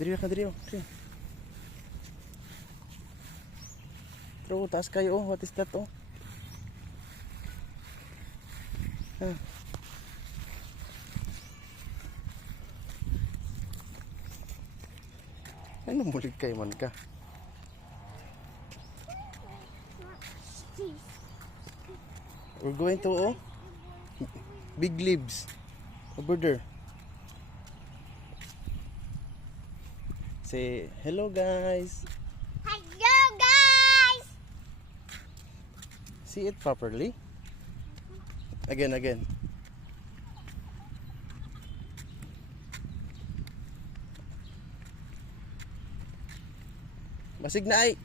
Diri ka diri. Diri. Pero taas kayo oh. What is that oh? Ah. Ano mulig kayo man ka? We're going to oh, Big Leaves over there. Say hello guys. Hello guys. See it properly. Again. Basig na ay.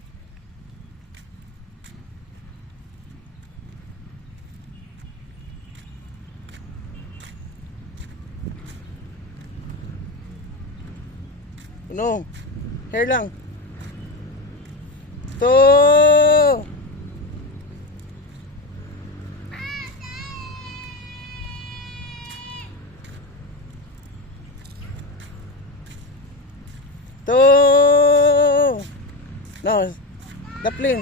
No. Hair lang. To. To. No. Daplin.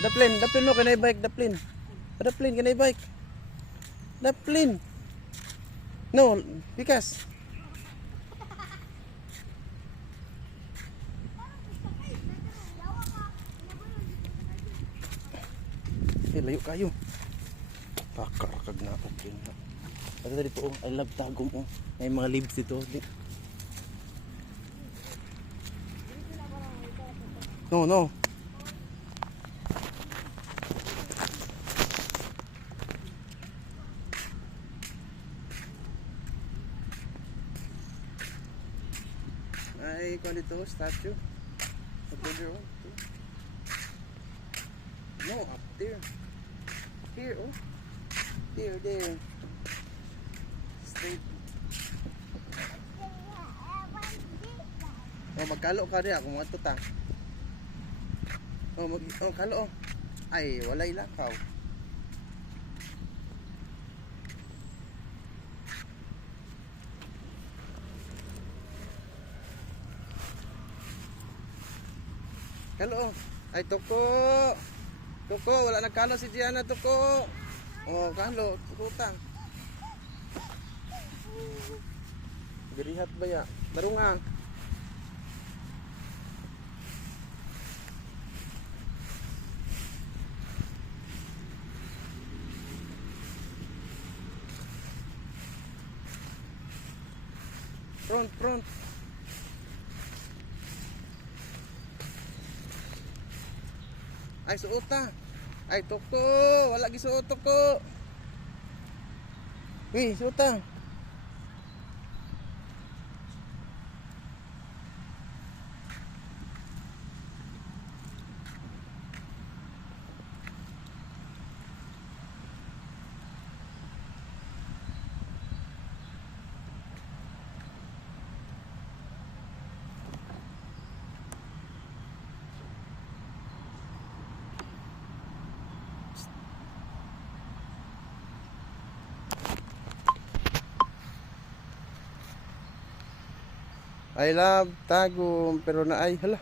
Daplin no kanay bike daplin. Daplin kanay bike. Daplin. No, because layo kayo. Pakarakag na okay na. Pati dito oh, I love tagom oh. May mga leaves dito. No. Ay, kung dito, statue. Up there, oh. No, up there. Here, oh. There. Straight. Oh, magkalo ka rin. Kung ato ta. Oh, kalo, oh. Ay, walay lakaw. Kalo, oh. Ay, Tuko. Tuko, wala nagkalo si Gianna, Tuko. Oh, kalo, tutang. Dirihat ba ya? Tarunga. Front. Ay, suot ta. Ay, Tuko. Wala gisuot, Tuko. Wih, suot ta. I love tagum pero na ay hala